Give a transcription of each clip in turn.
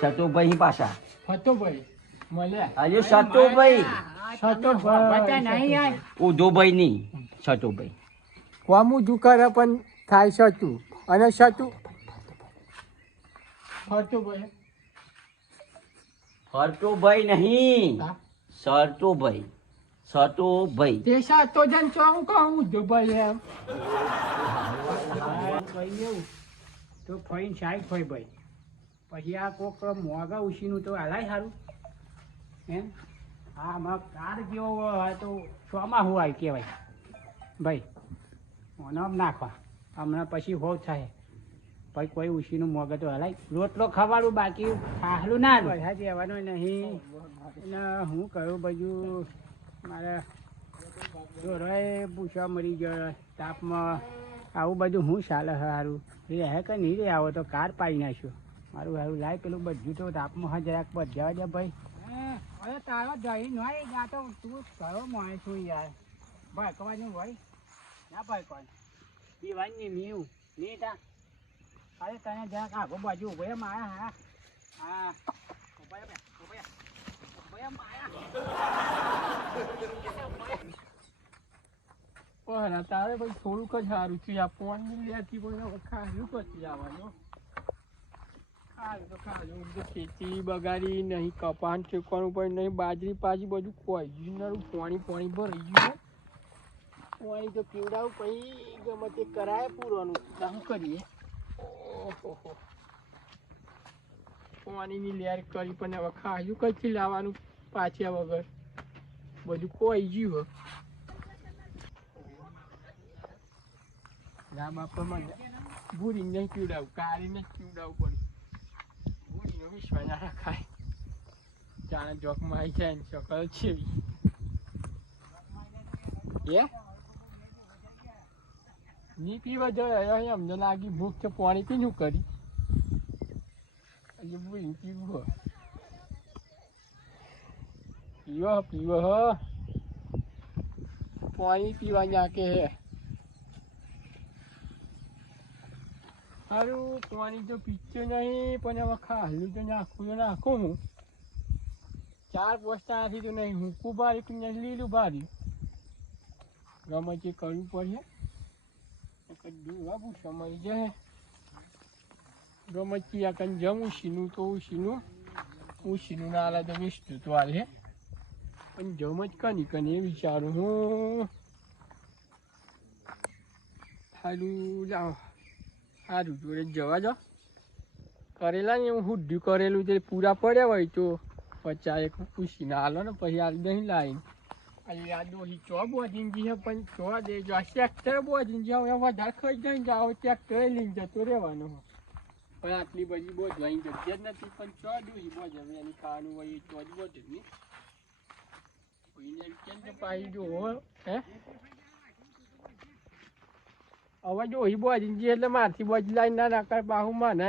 સતુભાઈ પાછા ફતોભાઈ મળ્યા. આજે સતુભાઈ બતા નહીં યાર. ઉધોભાઈ ની સતુભાઈ વામું દુકારે પણ થાય સતું અને સતું ફતોભાઈ ફરતુભાઈ નહીં હા સરતુભાઈ સતુભાઈ તે સાતો જન ચોં કહું દુભાઈ એમ તો ફઈને સાહેબ ફઈ ભાઈ પછી આ કોક મોગા ઉછીનું તો હાલાય સારું એમ હા આમાં કાર જેવો હોય તો શોમાં હું આવી કહેવાય ભાઈ મને આમ નાખવા હમણાં પછી હોવ થાય ભાઈ કોઈ ઉછીનું મોગા તો હલાય રોટલો ખવાડું બાકી ખાહલું ના પૈસા જવાનું નહીં અને હું કહ્યું બાજુ મારે દોરાએ પૂછવા મરી ગયો તાપમાં આવું બધું હું ચાલે સારું રહે કે નહીં રે આવો તો કાર પાડી નાખ્યો મારું સારું લાય પેલું બધું તો તાપમાં હા જરાક બધા દે ભાઈ અરે તારો દહીં હોય ત્યાં તો તું કયો માણસ છું યાર ભાઈ કવાનું ભાઈ ના ભાઈ કોણ પીવાની મીવું નહીં તા અરે તને જરાક આગો બાજુ ઉભો માયા હા હા તારે ભાઈ થોડુંક જ સારું છે આ ફોન લેતી પણ ખાયું પછી આવવાનું ખાયું તો ખાયું તો ખેતી બગાડી નહીં કપાન ઠેકવાનું પણ નહીં બાજરી પાજી બધું કોઈ નરું પાણી પાણી ભરાઈ ગયું પાણી તો પીવડાવું પછી ગમે તે કરાય પૂરવાનું શું કરીએ ઓહો પાણીની લેર કરી પણ હવે ખાયું કઈથી લાવવાનું પાછા વગર બધું કોઈ ગયું ના બાપા મને ભૂરીને નહીં પીવડાવું કાઢીને જ પીવડાવવું પડે ભૂરીનો વિશ્વાસ ના રખાય જાણે જોકમાં આવી જાય ને શકલ છેવી એ ની પીવા જાય અમને લાગી ભૂખ છે પાણી પીનું કરી એટલે ભૂરીને પીવું પીવો પીવો પાણી પીવા નાખે હે સારું પાણી તો પીછે નહીં પણ હવે ખાલું તો નાખું હું 4 પોસ્તાથી તો નહીં હું બારી કે લીલું બારી ગમે તે કરવું પડે બાબુ સમય જાય ગમે તે આ કન જમું સીનું તો ઉસીનું ના આલે તો વેસ્ટ તો હાલ હે પણ જમ જ કની એ વિચારું હું સારું લાવ સારું જોડે જવા દો કરેલા ને હું હુડ્યું કરેલું તે પૂરા પડ્યા હોય તો 50 એક પૂછીને હાલો ને પછી આ દહીં લાવીને અહીં આ દોહી ચો બોજીને છે પણ ચો દેજો આ ટ્રેક્ટર બોજીને જાઓ એ વધારે ખાઈ જઈને જાઓ ટ્રેક્ટર લઈને જતો રહેવાનો પણ આટલી બધી બોજવાની જગ્યા જ નથી પણ ચો દોહી બોજવે એની ખાવાનું હોય એ ચો જ બોજે નહીં કોઈને કેમ કે પાછી જો હે હવે જો ઈ બોજી જે એટલે મારથી બોજી લાઈને ના નાખે બાહુ મને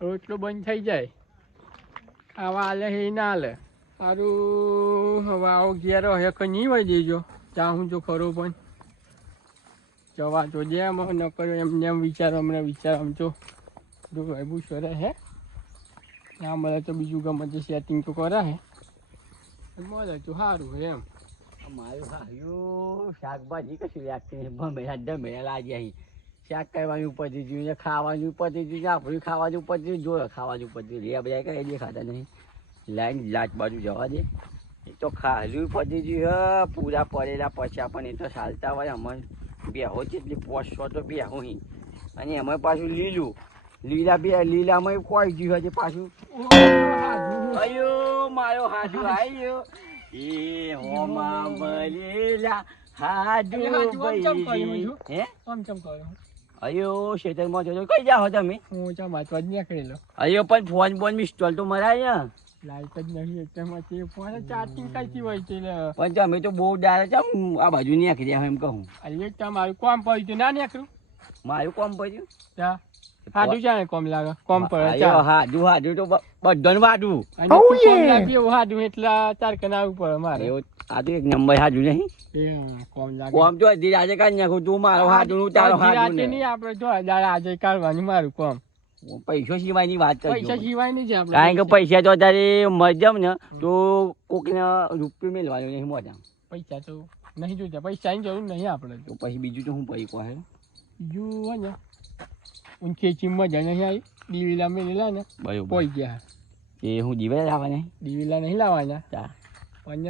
રોટલો બંધ થઈ જાય ખાવા હાલે એ ના હાલે સારું હવે આવો ઘેર હે કે નહીં હોય દેજો ચાહું તો ખરો પણ જવા તો જેમ ન કર્યો એમને એમ વિચારો અમને વિચાર આમ તો જો ભાઈ સરે હે ના મળે તો બીજું ગમે તે સેટિંગ તો કરે હે મળે તો સારું હે એમ મારું હાયું શાકભાજી કશું લાગતી ભમેલા લાગી અહીં શાક કરવાનું પતી ગયું ને ખાવાનું પતી ગયું આપણું ખાવાનું પતી જો ખાવાનું પતી રે બધા કઈ દેખાતા નહીં લાઈન લાટ બાજુ જવા દે એ તો ખાલું પતી ગયું પૂરા પડેલા પછા પણ એ તો ચાલતા હોય અમે બેહો જેટલી 500 તો બેહો અને એમાં પાછું લીલામાં કોઈ ગયું હશે પાછું અયો મારો હાજુ આવ્યો એ હોમા બરેલા હાડુ ભાઈ હે ચમ કરો અયો ખેતરમાં જોજો કઈ જાઓ તમે હું ચા માચવા જ નીકળેલો અયો પણ ફોન બોન મિસ્ટોલ તો મરાય ને લાઈટ જ નહીં એટલામાં તે ફોન ચાર્જિંગ કઈથી હોય છે પણ તમે તો બહુ ડારે છે આ બાજુ નીકળ્યા એમ કહું અરે તમારું કોમ પડ્યું તો ના નીકળું મારું કોમ પડ્યું તા હાડું જાણે કોમ લાગે કોમ પડે હાડું તો બધાને વાડું અને કોમ લાગે એવું હાડું એટલે તાર કનાવું પડે મારે આ તો એક નંબર હાડું નહીં કોમ લાગે કોમ તો હજી આજે કાઢી નાખું તું મારો હાડું તારો હાડું નહીં આપણે જો આજે કાઢવાનું મારું કોમ પૈસો સિવાયની વાત કરજો. પૈસા સિવાય નહીં છે આપણે. કારણ કે પૈસા તો અત્યારે મરજમ ને તો કોકને રૂપિયો મેળવાનું નહીં મોટા. પૈસા તો નહીં જોઈતા, પૈસાની જરૂર નહીં આપણે તો પછી બીજું તો હું પૈ કહે બીજું હોય ને ઊંચી ચીમમાં જ નહીં આવી દીવેલા મેલેલા ને બરોબર પોઈ ગયા. એ હું દિવેલા લાવવાના દીવેલા નહીં લાવવાના ચા પણ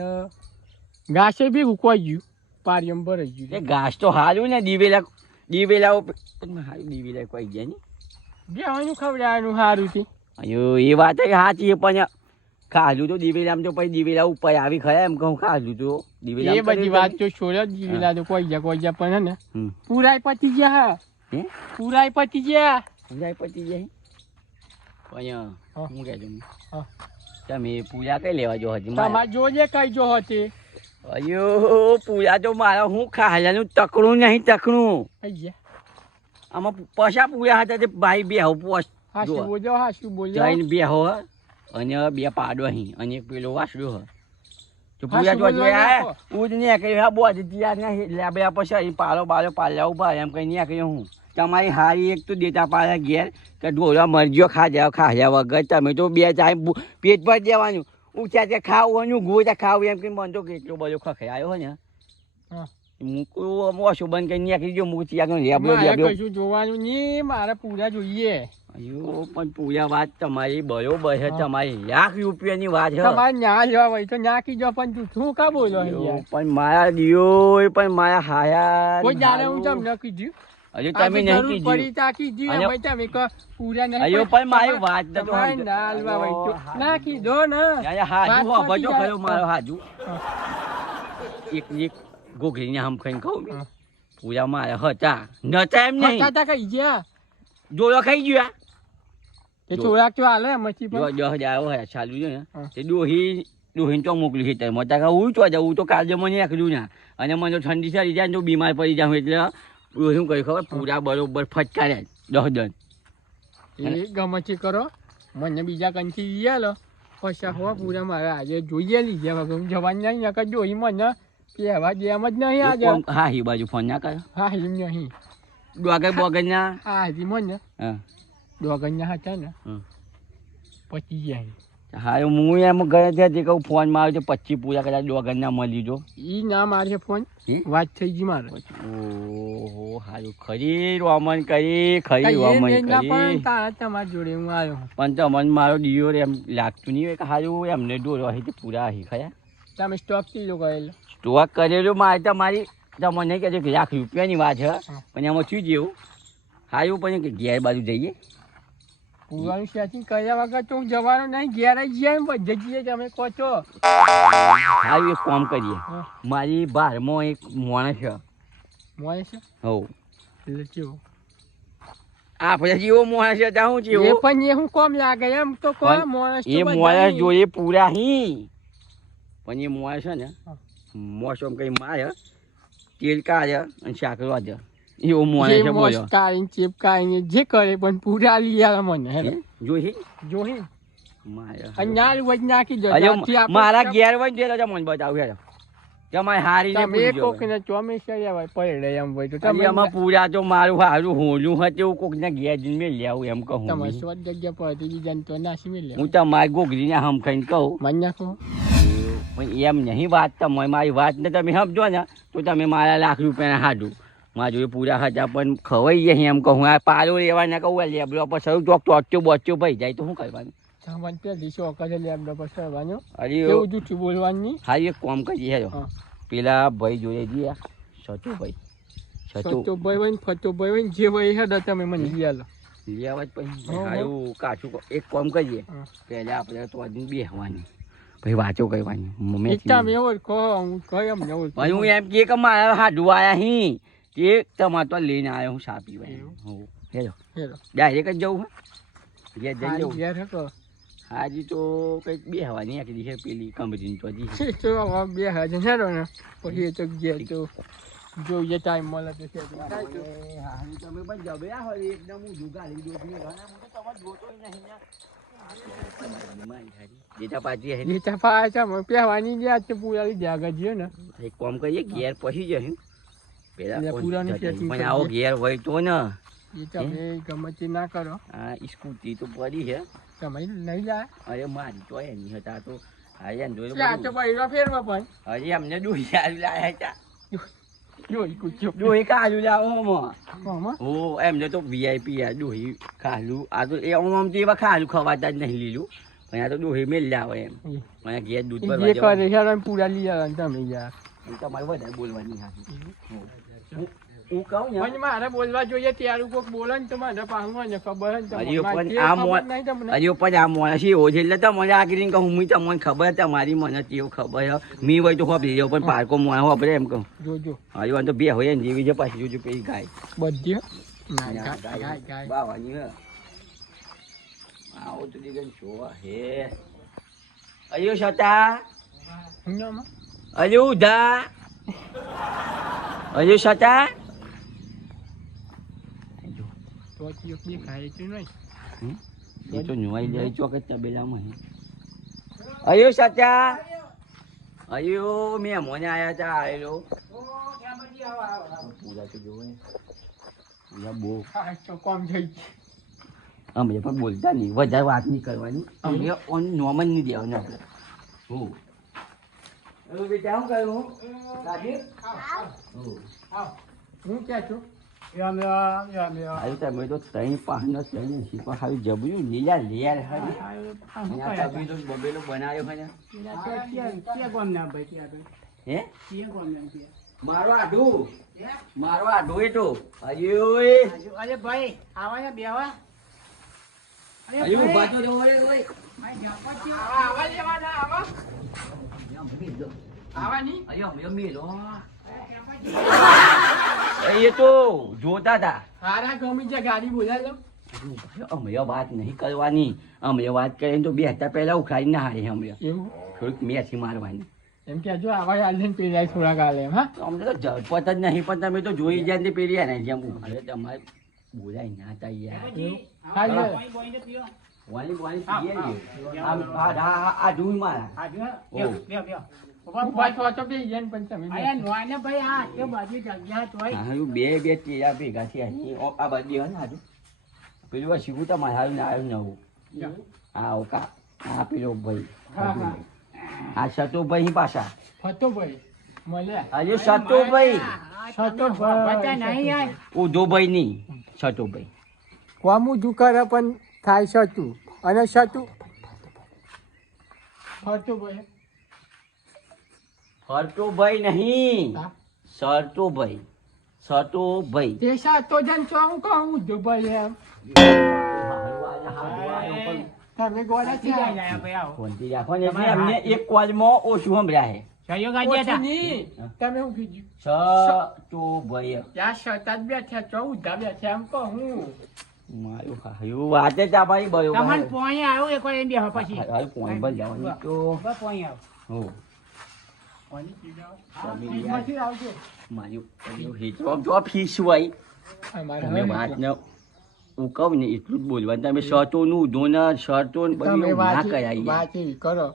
ઘાસે બી ઉકવાઈ ગયું, પારિયમ ભરાઈ એ ગયું. ઘાસ તો હારું ને દિવેલા હારું દિવેલા કોઈ ગયા ને બેવાનું ખવડાવવાનું સારું છે. અયો એ વાત સાચી છે પણ ખાધું તો દિવેલામાં તો પછી દિવેલા ઉપર આવી ખરા એમ કહું ખાધું તો દિવેલા એ બધી વાત તો છોડ જ દીવેલા તો કોઈ ગયા પણ હે ને પૂરાય પતી ગયા. હે પૂરાય પતી ગયા. પૂજા પતી જાય પણ હું કહેજો હા. તમે પૂજા કઈ લેવા જો હજી તમારે જોજે કઈ જો હતી. અયો પૂજા તો મારા હું ખાલાનું તકડું નહીં તકડું કઈ ગયા આમાં પછા પૂજા હતા તે ભાઈ બે હો પોસ હાસું બોલ્યો હાસું બોલ્યો. જઈને બે હો અને બે પાડો અહીં અને એક પેલો વાસડો હ તો પૂજા તો જોયા ઉજ ને કે હા બોજ તૈયાર ના લેબડા પછી પાલો બાલો પાલ્યા ઉભા એમ કઈ નહીં કહ્યું હું તમારી હારી એક તો દેતા પાડ્યા ઘેર કે ઢોળા મરજીઓ ખાજા વગર તમે તો બે ચાય પેટ પર દેવાનું ઊંચા તે ખાવું ગોતા ખાવું એમ કે મન તો કેટલો બધો ખખડાયો હોય ને મૂકું ઓછું બંધ કરી નાખી જો મૂકી કશું જોવાનું નહીં, મારે પૂરા જોઈએ. અયો પણ પૂરા વાત તમારી બરોબર છે, તમારી ₹1,00,000 વાત છે. તમારે ના લેવા હોય તો નાખી જો પણ તું શું કા બોલો પણ મારા દિયો પણ મારા હાયા કોઈ જાણે હું તમને કીધું હજુ તમે નહીં કીધું પડી તાકી દી તમે પૂરા નહીં. અયો પણ મારી વાત ના લેવા હોય તો નાખી દો ને. હાજુ હો બજો ખરો મારો હાજુ એક ગોગરીને હમ ખાઈને કહું પૂરા મારે હતા નતા એમ નહીં કઈ ગયા જોડો ખાઈ ગયા તે થોડાક તો હાલે મચ્છી જો પણ 10,000 હોય ચાલુ છે ને તે ડોહીને તો મોકલી છે તમે ત્યાં હું તો જવું તો કાલે મને એકલું ના અને મને ઠંડી ચડી જાય ને તો બીમાર પડી જાઉં એટલે ડોહી કહ્યું ખબર પૂરા બરોબર ફટકાર્યા 10 દન એ ગમચી કરો મને બીજા કંથી લઈ લો પૈસા હોવા પૂરા મારા આજે જોઈએ લીધે વગર જવાન નહીં નકર જોઈ મને કહેવા દે એમ જ નહીં આજે. હા હી બાજુ ફોન ના કર્યો હા એમ નહીં ડોગર બોગર ના હા હજી મને હા ડોગરના હતા ને પછી જાય. હા હું એમ ગયા ત્યાં કહું ફોન માર્યો તો 25 પૂરા કદાચ ડોગર ના મળી જો ઈ ના મારે ફોન વાત થઈ ગઈ મારે. ઓહો હારું ખરી રોમન કરી ખરી રોમન કરી તમારા જોડે હું આવ્યો પણ તમને મારો ડિયોર એમ લાગતું નહીં હોય કે હારું એમને ડોરો અહીં પૂરા અહીં ખયા તમે સ્ટોક કિલો કરેલો સ્ટોક કરેલું મારે તમારી તમને નહીં કહેજો કે ₹1,00,000 વાત છે પણ એમાં શું જેવું હારું પણ કે ઘેર બાજુ જઈએ પૂરાનું સેટિંગ કર્યા વગર તો હું જવાનો નહીં ઘેર જ જઈએ બધે જઈએ તમે કહો છો. હારું એક કામ કરીએ મારી બારમાં એક માણસ છે મોય છે હો એટલે કેવું આપણે જેવો માણસ છે ત્યાં હું એ જેવો પણ એ હું કોમ લાગે એમ તો કોણ માણસ એ માણસ જોઈએ પૂરા હી પણ એ માણસ છે ને મોસમ કઈ મારે તેલ કાઢે અને શાક રોજે એવો માણસ છે બોલો કાઢીને ચીપકાઈને જે કરે પણ પૂરા લઈ આવે મને હે જોઈ જોહી મારે અને નાલ વજ નાખી દો મારા ઘેર વજ દે મને બતાવું હેરો તમારે હારી ને તમે કોકને ચોમેશ્વર આવે પડે એમ હોય તો તમે એમાં પૂરા તો મારું હારું હોલું હતું એવું કોકને ઘેર જઈને મેં લેવું એમ કહું તમારે સ્વત જગ્યા પર બીજાને તો નાસી મેં હું તમારી ગોગરીને હમ ખાઈને કહું માન નાખો પણ એમ નહીં વાત તમે મારી વાત ને તમે સમજો ને તો તમે મારા ₹1,00,000 હાડું મારા જોડે પૂરા હતા પણ ખવાઈ જાય એમ કહું આ પાલો લેવા ના કહું લેબડો પર સરું ચોક ટોચ્યો બોચ્યો ભાઈ જાય તો શું કરવાનું સામાન પેલી શોખ છે લેબડો પર સરવાનો અરે એવું જૂઠું બોલવાની હા એક કામ કરીએ હેરો પેલા ભાઈ જોડે જઈએ સતુભાઈ સતુભાઈ હોય ને ફતુભાઈ હોય ને જે હોય હેડો તમે મને લઈ આલો લેવા જ પછી હારું કાચું એક કામ કરીએ પહેલા આપણે તો હજુ બેસવાની ભાઈ વાંચો કરવાની તમે એવો કહો હું કહે એમ ને ભાઈ હું એમ કે મારા હાડું આયા હી તે તમારે તો લઈને આવ્યો હું સાપી ભાઈ હેલો ડાયરેક્ટ જ જવું ઘેર જઈ જવું ઘેર હતો હાજી તો કંઈક બેસવાની આખી છે પેલી કંપની તો હજી તો બે હાજર હેડો ને પછી તો ઘેર તો જોઈએ ટાઈમ મળે તો તમે પણ જબરા હોય એકદમ હું જુગાડી દોધી તમારે જોતો નહીં જેટા પાછા પહેવાની ગયા છે પૂરા લીધે આગળ જઈએ ને એક કામ કરીએ ઘેર પછી જશે પેલા પૂરાની પણ આવો ઘેર હોય તો ને એ તમે ગમે તે ના કરો. આ સ્કૂટી તો પડી છે. તમે નહીં લાયા? અરે મારી તો એની હતા તો આજે જોઈ આ તો બૈરા ફેરવા પણ. હજી અમને દોહી આજુ લાયા હતા. જોઈ કૂચ્યો. દોહી કાજુ લાવો મામા? હો એમને તો વીઆઈપી આ દોહી ખાલું આ તો એ આમ તો એવા ખાલું ખવાતા જ નહીં લીલું પણ આ તો દોહી મેલ લાવે એમ મને ઘેર દૂધ પર જે કરે છે પૂરા લઈ આવવાનું તમે યાર. તમારે વધારે બોલવાની હાથી હું કહું ને પણ મારે બોલવા જોઈએ ત્યારે કોક બોલે ને તો મને પાહું ને ખબર ને હજી પણ આ માણસ એવો છે એટલે તમને આગળ કહું હું તમને ખબર તમારી મને તેવું ખબર મી હોય તો હોપી જાવ પણ પારકો મોણા હોપરે એમ કહું જોજો. હજી તો બે હોય ને જેવી છે પાછી જોજો પેલી ગાય બધી બાવાની હે આવો તો દીકન જોવા હે અયો સતા અયો ઉધા અયો સતા એ તો નુવાઈ જાય ચોકત તબેલામાં અયો સતા અયો મેં મને આયા હતા આવેલો પૂરા તો જોવે પૂરા બહુ કોમ થઈ અમે પણ બોલતા નહીં વધારે વાત નહીં કરવાની અમે ઓન નોર્મલ નહીં દેવાનું આપણે હું બેટા શું કહ્યું રાજીવ હું ક્યાં છું? હાલ તમે તો ત્રણ પાંચ ત્રણ શીખવા ખાલી જબર્યું લીલા લેર બબેલો બનાવ્યો હોય ને હે મારો આઢું એ તો અરે ભાઈ આવા ને બેવા ઉભા તો જવો રે ઓય આવા લેવાના આવા આવાની એ તો જોતા હતા હારા ગમી છે ગાડી બોલાવો. અમે વાત નહીં કરવાની અમે વાત કરીને તો બે હતા પહેલા ઉખાડી ના હારી અમે એવું થોડીક મેથી મારવાની એમ કે જો આવા આલન પેલા થોડા ગાલે હા અમને તો ઝડપત જ નહીં પણ તમે તો જોઈ જાય ને પેલી ને જેમ અરે તમારે બોલાય ના હતા યાર વાલી વાલી પીએ આ જોઈ મારા બે ચેરા ભેગા થયા આ બધી હોય ને આજુ પેલું શીખું તમારે હારું ને આવ્યું નવું હા ઓકા હા પેલો ભાઈ આ સતુભાઈ પાછા ફતોભાઈ મળ્યા હજુ સતુભાઈ સતોભાઈ ઉધોભાઈ નહીં સતુભાઈ કોમું દુકારે પણ થાય સતુ અને સતુ ફતોભાઈ ફરતોભાઈ નહીં સરતોભાઈ સતોભાઈ તે સાતો જન છો હું કહું દુભાઈ એમ તમે ગોળા થી ગયા ભાઈ આવો ફોનથી રાખો ને એટલે અમને એક કોલમાં ઓછું સંભળાય સહયોગ આજે તમે હું કીધું સતોભાઈ ત્યાં સતા જ બેઠા છો ઉધા બેઠા એમ કહું મારું હાયું વાતે જ ભાઈ બરોબર તમારે પોઈ આવ્યો એક વાર એમ બે પછી હાલ પોઈ પર જવાની તો બસ પોઈ આવ હો પાણી પીડાવ માંથી આવજો મારું હિચોક જો ફીસ હોય તમે વાત ને હું કહું ને એટલું જ બોલવાનું તમે શર્ટોનું ઉધોના શર્ટો બધું ના કરાય વાત એવી કરો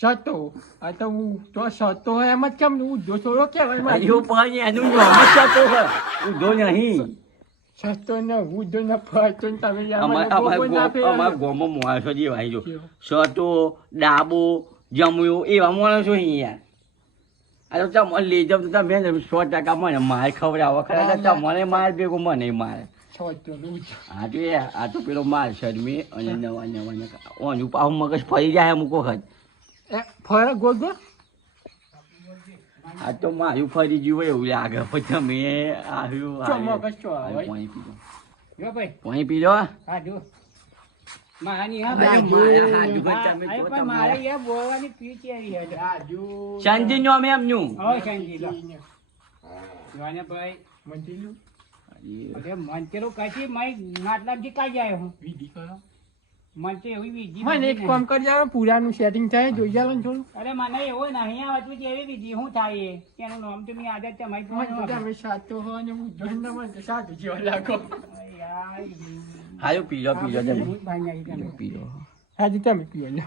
સતો આ તો હું તો સતો એમ જ કેમ હું જો થોડો કહેવાય પણ એનું નામ જ શર્ટો હોય ઉધો નહીં સતો ને ઉધો ને ફરતો ને તમે અમારા ગામમાં માણસો જે ભાઈ જો શર્ટો ડાબો જમ્યો એવા માણસો યાર આ તો તમને લઈ જાવ તો તમે 100% મને માર ખવડાવો ખરા તમને માર ભેગો મને મારે આ તો પેલો માર શરમી અને નવા ઓનું પાહું મગજ ફરી જાય અમુક વખત ફરક ગોગો આ તો મારું ફરી ગયું એવું લાગે પછી તમે આવ્યું પાણી પીજો શાંતિ નો અમે એમનું પુરાનું સેટિંગ થાય જોઈ જાવ થોડું. અરે મને એવું નહીં આવતું કે એવી વિધિ શું થાય એનું નામ તો મેં આદત તમે સાચો હો ને હું જોઈ ન મને સાચું જેવા લાગો. હાલો પીજો પીજો તમે પીજો હાજી તમે પીઓ લો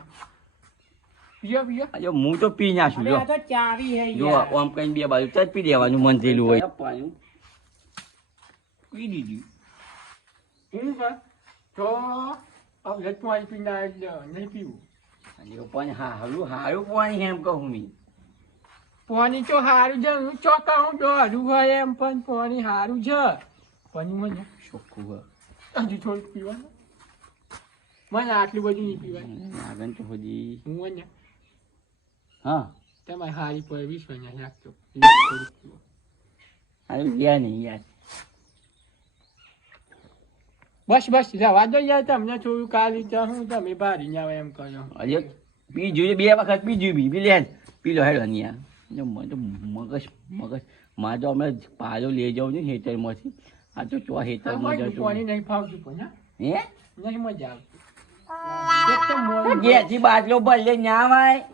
પીઓ પીઓ અજો હું તો પી નાખું જો તો ચાવી હે જો આમ કઈ બે બાજુ જ પી દેવાનું મન થયેલું હોય પાણી પી દીધું હું કર તો હવે પાણી પીના નહીં પીવું અને પણ હારું હારું પાણી એમ કહું મી પાણી તો સારું છે હું ચોખ્ખા હું દોડું હોય એમ પણ પાણી સારું છે પણ મને ચોખ્ખું હોય હજુ થોડુંક પીવાનું મને આટલું બધું નહીં પીવાય આગળ તો હજી હું ને હા તમારે હારી પર વિશ્વાસ રાખતો હારું ગયા નહીં યાર બસ જવા દો યાર તમને થોડું કાલી હું તમે ભારી ના એમ કહો હજી પીજું 2 વખત પીજું બી લે પીલો હેડો ને યાર મને તો મગજ મારે તો અમે પાલો લઈ જાઉં છું ખેતરમાંથી આ તો ચો ખેતરમાં જતો પાણી નહીં ફાવતું પણ હે નહીં મજા આવતી એક તો મોડું ગેસથી બાટલો ભલે ના વાય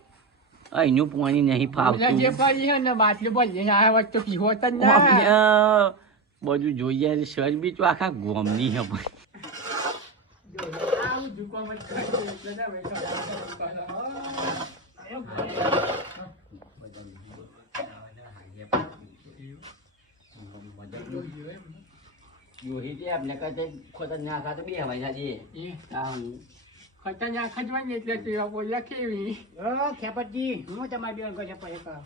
અહીંનું પાણી નહીં ફાવતું જે પડી છે ને બાટલો ભલે આ વખત તો પીવો જ ના બધું જોઈએ સર બી તો આખા ગોમની હે ભાઈ આવું દુકાન જ કરી એટલે તમે આપણે કઈ ખતરનાક આ તો બે હવાઈ છે ખતરનાક જ હોય ને એટલે પીવા બોલ્યા કેવી ખેપતજી હું તમારી બેન કહે છે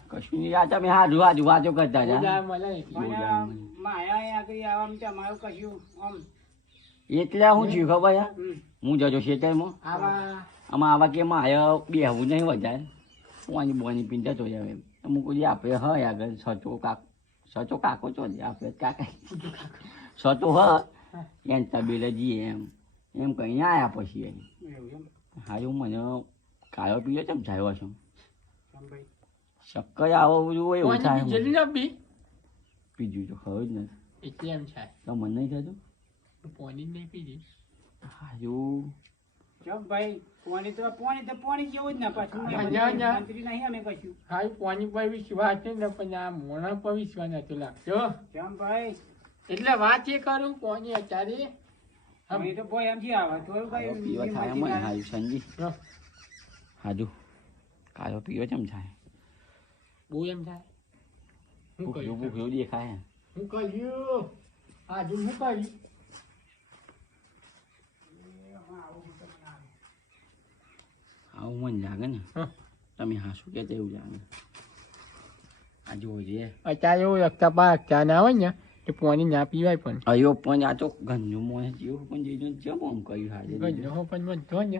કશું નહીં આ તમે હાજુ વાતો કરતા હતા પણ માયા આગળ આવવામાં તમારું કશું આમ એટલે હું છું ખબર છે હું જજો ખેતરમાં આમાં આવા કે માયા બેહવું નહીં વધારે પાણી બોની પીંતા તો આવે અમુક આપણે હા આગળ સચો કાકો છો આપણે કાકા સચો હ એમ તબેલે જઈએ એમ કહીને આવ્યા પછી હારું મને કાળો પીલો ચમ જાય છો શક્કર આવો બધું એવું થાય પીજું તો ખરું જ નથી એટલે એમ થાય તો મને નહીં થતું પાણી નહીં પીધી હારું ચમ ભાઈ પાણી જેવું જ ને પાછું મંત્રી નહીં અમે કશું હારું પાણી પર વિશ્વાસ છે ને પણ આ મોણા પર વિશ્વાસ નથી લાગતો ચમ ભાઈ એટલે વાત એ કરું પાણી અત્યારે અમે તો ભાઈ એમ આવે થોડું પીવા થાય મને હારું સંજી હાજુ કાળો પીવો ચમ થાય બહુ એમ થાય ભૂખ્યું દેખાય હું કહ્યું આજુ હું કહ્યું આવું મને લાગે ને તમે હાસું કે એવું લાગે આ જોવો છે અત્યારે એવું રખતા પાકતા ના હોય ને તો પાણી ના પીવાય પણ અયો પણ આ તો ગંજો મોને જેવું પણ જઈ જમ આમ કહ્યું હાજર ગંજો પણ વધો ને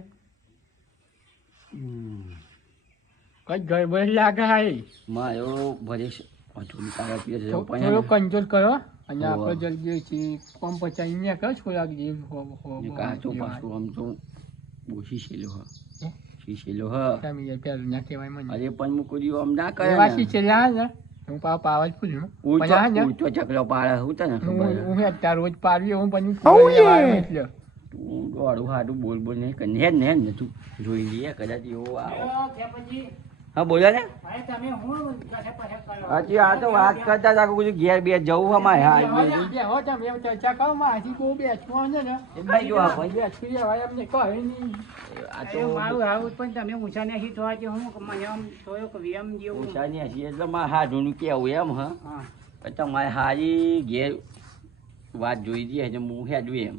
કઈ ગડબડ લાગે હાય મારો ભરે થોડી કાળા પીએ છે થોડો કંટ્રોલ કરો અને આપણે જલ્દી છે કોમ પચાઈ ને કરો થોડાક જેમ કાચો પાછું આમ તો ઓછી છેલ્લો હ શીશેલો હ તમે પેલું ના કહેવાય મને અરે પણ મુકુજી આમ ના કરે એવા શીશેલા ને હું પાવા જ પૂછું ઉલટો ચકલો પાડે હું તને ખબર હું અત્યારે રોજ પાડવી હું પણ એટલે તું દોડું હાડું બોલ નહીં કરે ને તું જોઈ લઈએ કદાચ એવો આવો હા બોલો ને હજી આ તો વાત કરતા હતા કે ઘેર બે જવું અમારે હા ચર્ચા કરો મારી બહુ બેસવા છે ને મારું આવું પણ તમે ઊંચા નહીં થવા છે હું મને આમ થોડોક વ્યમ જેવું ઊંચા નહીં એટલે મારે હાડું કેવું એમ હા તમારે હારી ઘેર વાત જોઈ દઈએ હું હેડું એમ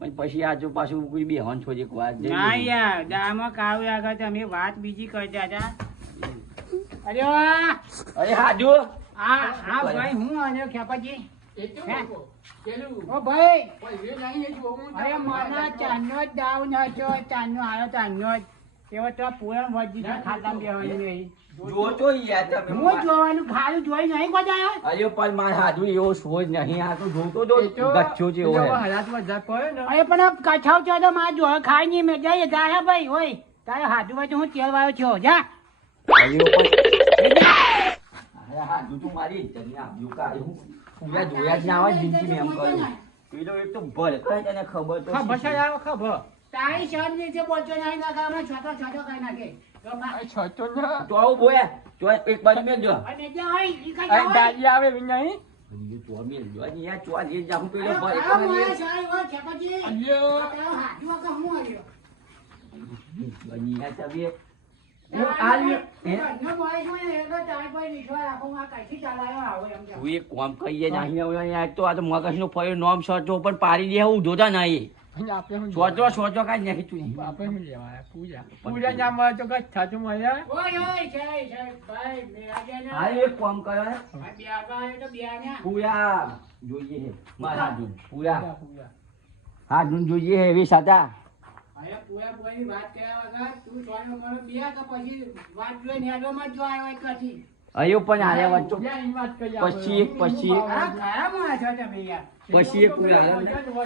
પણ પછી આજુ પાછું કોઈ બે હન છોડી વાત ના યાર દામાં કાવ્ય આગળ તમે વાત બીજી કરતા હતા અરે હાજુ હા ભાઈ હું અને ખેપાજી ઓ ભાઈ અરે મારા ચાંદનો જ દાવ નાખ્યો ચાંદનો આવ્યો ચાંદનો જ એવો તો પૂરણ વધી ખાતા બેવાની નહીં જોતો યાર તમે હું જોવાનું ખાલું જોઈ નહીં બધા અરે પણ મારે હાજુ એવો સોજ નહીં આ તો જોતો તો ગચ્છો જેવો અરે પણ કછાવ છો તો મારે જો ખાઈ નહીં મેં જઈએ જા ભાઈ હોય તારે હાથું બાજુ હું તેલ વાળો છો જા હાજુ તું મારી ઇજ્જત ને આપ્યું કાઢ હું પૂરા જોયા જ ના આવે જિંદગી મેં એમ કહ્યું પેલો એક તો ભલે કઈ તને ખબર તો ખબર તારી શર્ટ નીચે બોલતો નહીં ના કામ છોટો કઈ નાખે તો આવું બોયા તો એક બાજુ મેલજો અને જે હોય ઈ કઈ દાદી આવે નહીં તો મેલજો અને યાર ચોા જે જામ પેલો ભલે આ મારા સાઈ હોય ખેપાજી અલ્યો હાથમાં કા હું આવ્યો બની યાર તમે હું આલી ઘરનો માણસ હોય ને એટલો ચાર ભાઈ વિશ્વાસ રાખો, આ કઈથી ચલાવ્યો આવો એમ કે. હું એક કામ કહીએ નાખીને તો આ તો મગજનો ફર્યો નોમ સોચો પણ પાડી દે હું જોતા નહીં સોચો સોચો કાંઈ નાખી તું ઓય ઓય છે ભાઈ મેરાજે હા ને એક કામ કરે બે આગળ તો બે આન્યા. પૂરા જોઈએ છે મારા હાથ પૂરા હાથ જોઈએ છે એવી સાતા અરે પૂરા પૂરાની વાત કર્યા વગર તું સોનો મોનો બે તો પછી વાત જોઈને હેડવામાં જ જો આવ્યો એટલાથી. અયો પણ આયા વચ્ચો પછી એક આ કયા માણસ છો તમે યાર? પછી એક પૂરા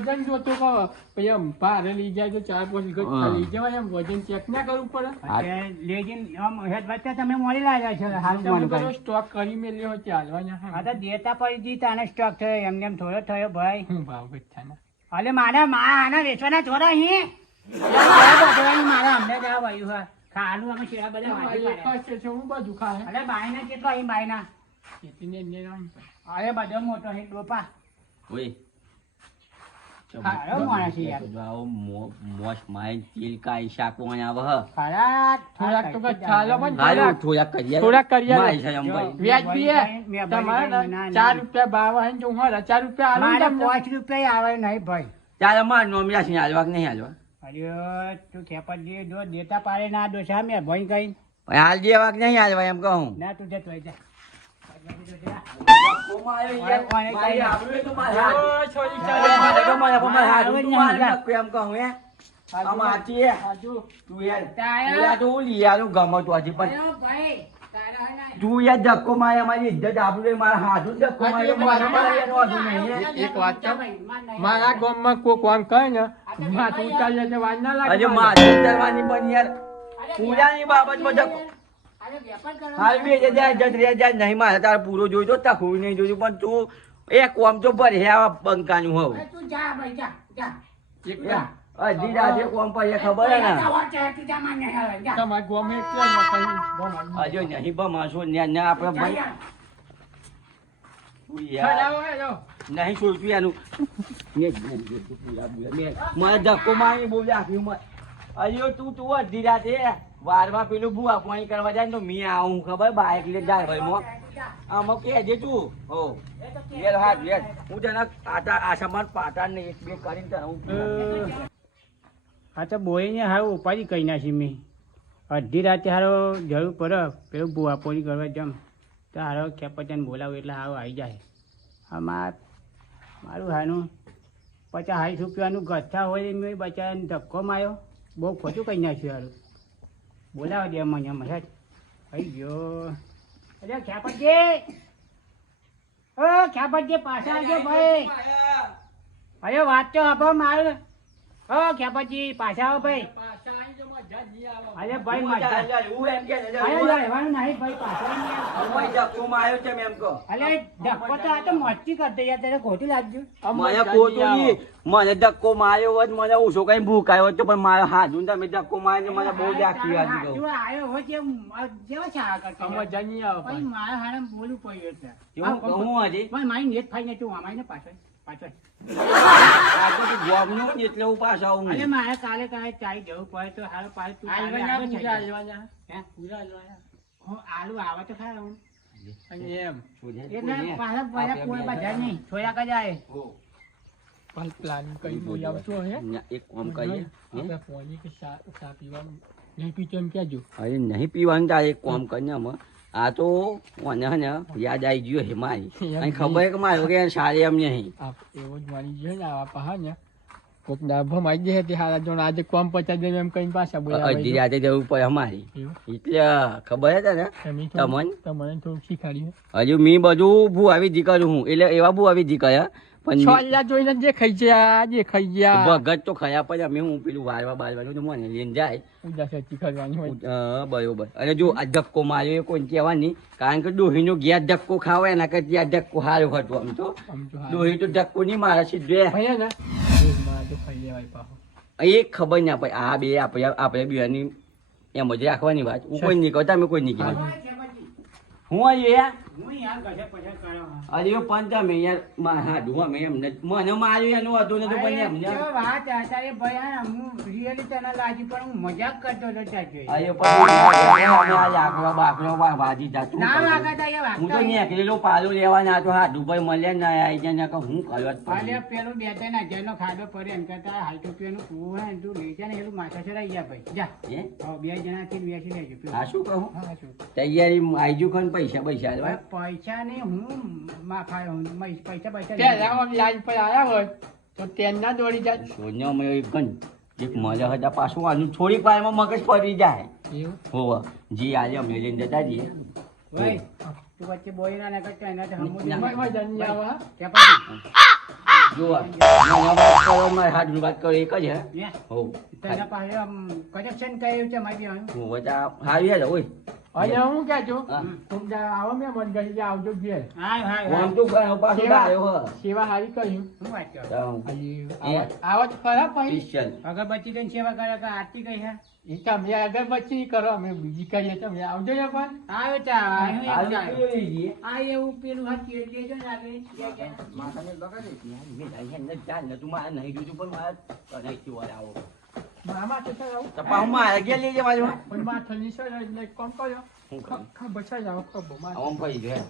વજન જોતો કહો પછી આમ ભારે લઈ જાય તો 4-5 ગજ ખાલી જવાય એમ વજન ચેક ના કરવું પડે અરે લેજિન આમ હેડ વચ્ચે તમે મોડી લાગ્યા છો હાલ તમે મોડું બધો કરી. સ્ટોક કરી મેલ્યો હોય ચાલવાના આ તો દેતા પડી દી તાને સ્ટોક થયો એમને એમ થોડો થયો ભાઈ. હું ભાવ ગચ્છાના અલે મારા આના વેચવાના છોરા અહીં મારા અમને જ આ વાયુ હા ખાવાનું અમે શેરા બધા વાંચી પાડ્યા. હું બધું ખાય અરે બાયના કેટલો અહીં બાયના ખેતીને એમને રહેવાનું પડે. અરે બધો મોટો અહીં ડોપા ઓય ખારો માણસ છે યાર. જાઓ મોસ માઈ તેલ કાઈ શાકવાન આવે હ ખરા થોડાક તો કઈ ચાલો પણ હારું થોડાક કરીએ થોડાક કરીએ. માઈ છે એમ ભાઈ વ્યાજ બી તમારે 4 રૂપિયા ભાવ હે જો હું 4 રૂપિયા મારે આલું તમને. 5 રૂપિયા આવે નહીં ભાઈ. ચાલ અમાર નોમિયા છે હાલવા કે નહીં હાલવા અરે તું ખેપત જો દેતા પાડે ના દોશા મેં ભાઈ કઈ ભાઈ હાલ જેવા કે નહીં હાલવા એમ કહું ના તું જતો હોય જા. અરે ભાઈ તારા હે તું યાર ધક્કો મારે અમારી ઇજ્જત આપણું મારા હાથ ધક્કો મારે મારા મારે એનો વાંધો નહીં. એક વાત કહું? મારા ગામમાં કોઈ કામ કરે ને માથું ઉતારી એટલે વાર ના લાગે. અરે માથું ઉતારવાની પણ યાર પૂજાની બાબતમાં ધક્કો અરે વેપાર કરો. હાલ બી જાય જત રે જાય નહીં મારે તારે પૂરો જોઈતો તખું નહીં જોયું પણ તું એ કોમ તો ભરે આવા બંકાનું હોવ અરે તું જા ભાઈ જા જા. એકદમ. અઢી રાતે કોમ પર એ ખબર હે ને તું જા માન્ય હવે જા. તમારા ગામમાં એટલે જ નખાય. ગામમાં. હજુ નહીં બમાશો ને આપણે જા ભાઈ યાર. તું યાર ચલાવો હેલો. નહીં છોડતું એનું મારે ધક્કો મારી બહુ રાખ્યું અયો તું અડધી રાતે વારમાં પેલું ભૂવા પાણી કરવા જાય ને તો મી આવું ખબર બાઈક લઈ જાય ભાઈ મો આમાં કહેજે તું હો વેલ હાથ વેલ હું તને આસામાન પાટા ને એક બે કરીને તને હું હા તો બોઈને હારું ઉપાડી કહી નાખી મેં અડધી રાતે હારો જરૂર પડે પેલું ભૂવાપોરી કરવા જમ તો હારો ખેપચાને બોલાવું એટલે હારો આવી જાય હા મારું હાનું 50-60 રૂપિયાનું ગઠ્ઠા હોય મેં બચારાને ધક્કો માર્યો બહુ ખોટું કહી નાખ્યું હારું બોલાવા દે મને મહેશ આવી ગયો અરે ખેપતજી ઓ ખેપતજી પાછા આવજો ભાઈ અરે વાત તો આપો મારું ઓ ખેપતજી પાછા આવો ભાઈ પાછા આઈ તો મજા જ નહીં આવે. અરે ભાઈ મજા હું એમ કે અરે રહેવાનું નહીં ભાઈ પાછળ નહીં આવો. ધક્કો માર્યો છે એમ કહો અરે ધક્કો તો આ તો મસ્તી કરતો યાર તને ખોટું લાગ્યું મને ખોટું નહીં મને ધક્કો માર્યો હોત મને ઓછો કઈ ભૂખ આવ્યો તો પણ મારા હાથ તમે ધક્કો મારીને મને બહુ જાખી વાગી ગયું તું આવ્યો હોય જેવા છાળા કરતો આ મજા નહીં આવે ભાઈ પણ. મારા હારે બોલવું પડ્યું એટલે એવું કહું હજી પણ મારી નેટ ફાઈને તું અમારી ને પાછળ પાછળ આ તો ગોમનું જ એટલે હું પાછા આવું અરે મારે કાલે ચાઈ જવું પડે તો હારો પાછળ તું કાલે આલવાના, આગળ પૂરા ચાલી જા. આલવાના. હે? પૂરા આલવાના. હું આલુ આવે તો ખરા હું અને એમ એટલે પાછા બધા કોઈ બધા નહીં થોડા કજાય પણ પ્લાનિંગ કરી બોલાવશો હે એક કામ કરીએ આપણે પાણી કે ચા પીવાનું નહીં પીતો એમ કહેજો. અરે નહીં પીવાનું તારે એક કામ કરીને અમે આ તો મને હે ને યાદ આવી ગયો હે મારી અને ખબર હે કે મારો કે સારી એમ નહીં આ એવો જ માની ગયો ને આવા પહા ને કોક ના ભમાઈ જાય તે હારા જોણ આજે કોમ પચાસ દે એમ કઈ પાછા અડધી બોલાવાય રાતે જવું પડે અમારી એવું? એટલે ખબર હે તને તમે તમને? તમને થોડુંક શીખાડ્યું હજુ મેં બધું ભૂ વિધિ કરું હું એટલે એવા ભૂ વિધિ કર્યા પણ છોલ્લા જોઈને જે ખાઈ ગયા જે ખાઈ ગયા ભગત તો ખયા પછી અમે હું પેલું વારવા બારવાનું તો મને લઈને જાય ઉદાસી કરવાની હોય બરોબર અને જો આ ધક્કો માર્યો એ કોઈ કહેવાની કારણ કે ડોહીનો ગેસ ધક્કો ખાવા એના કરતી આ ધક્કો સારો હતો આમ તો આમ તો હારું. ડોહી તો ધક્કો નહીં મારે સીધે ભૈયા ને રોજમાં તો ખાઈ લેવાય પાછો એ ખબર ના પડે આ બે આપણે બેની એમ જ રાખવાની વાત હું કોઈ નહીં કહું તમે કોઈ નહીં કહેવાનું હું અહીંયા હું યાર કશે પછી કરો અરે એ પણ તમે યાર હાડું અમે એમને મને માર્યું એનું હતું ને તો પણ એમને કેવો વાત અત્યારે ભાઈ હા હું રિયલી તને લાગી પણ હું મજાક કરતો હતો ચાચો અરે પણ અમે આ લાકડો બાકડો વાજી જાતું ના વાગતા એ હું તો વાગતા નીકળેલો પાલો લેવા ના તો હાડું ભાઈ મળ્યા ના આવી જાય ને હું કરવા જ અરે પડે પેલું 2-3 હજારનો ખાધો પડે એમ કરતા હાલ તો પેલું કૂવો હે ને તું લઈ જા ને એનું માથા ચડાઈ ગયા ભાઈ જા હે? હવે 2 જણાથી વેચી લેજો પેલું. આ શું કહું હા, શું? તૈયારી આઈજુ ખન પૈસા પૈસા હવે હાલવા. પૈસા ને હું માફાયો પૈસા પેલા આમ લાઈન પર આવ્યા હોય તો તેના દોડી જાય સોનિયા મેં એક ગન એક મજા હતા પાછું આનું થોડીક વારમાં મગજ ફરી જાય એવું હોવા જી આજે અમે લઈને જતા જઈએ ભાઈ તું વચ્ચે બોલી ના કરતો એનાથી હમું ના. મજા નહીં આવે હા? કે પછી જોવા વાત કરો મારે હાડું વાત કરો એક જ હે ને હો તને પાસે કનેક્શન કયું છે મારી બેન હું વચ્ચા હારી હેડ ઓય અને હું કહે છું હા. તું જા આવો મેં મન ગઈ આવજો ઘેર હાય હાય આમ તો પાછું આવ્યો હો સેવા હારી કર્યું શું વાત કરો આવાજ ખરા પછી ક્રિશ્ચન અગરબત્તી દઈને સેવા કરે કે આરતી કઈ છે એ તમે અગરબત્તી કરો અમે બીજી કરીએ તમે આવજો ને પણ આવ્યો ચા આવ્યો એક હાલ આવ્યો. નીકળી જઈએ આ એવું પેલું હાથ કેટ દેજો ને આગળ કે માથાને બગાડી યાર મેં લઈ એને ચાલ ને તું મારે નહીં જોતું પણ મારે નહીં થી આવો મામા તો સર આવું તો પાછું મારે ગયા લઈ જવા પણ માં ઠંડી સર એટલે કોમ કર્યો હું કરું? ખબર છે જાવ ખબર માં આમ ફરી ગયો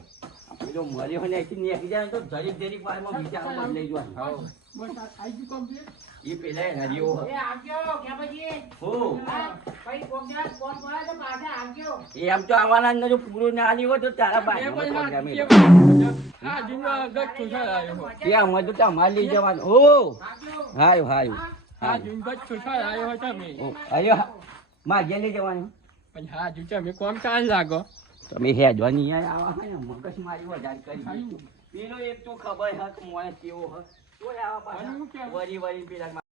આપણે જો મળ્યો હોય ને અહીંથી નીકળી જાય ને તો જરીક વારમાં વિચાર લઈ જવાનું બસ આઈ ગયું કમ્પ્લીટ એ પેલા એના જેવો એ આવજો કે પછી હો ભાઈ કોક દિવસ ફોન કરે તો પાછા આવજો એ આમ તો આવવાના જ ને જો પૂરું ના આલી હોય તો તારા બાય હા જીનો આગળ છોછા આવ્યો એ આમ તો તમારે લઈ જવાનું હો આવજો હાયું હાયું હા જીન ગત છોછા આવ્યો તમે અરે માં ગયા લઈ જવાનું પણ હા જી તમે કોમ ચાલ લાગો તમે હેડવાની આવા હોય ને મગજ મારી વધારે કરી પેલો એક તો ખબર હક મોય કેવો હક તો આવા પાછા વરી વરી પેલા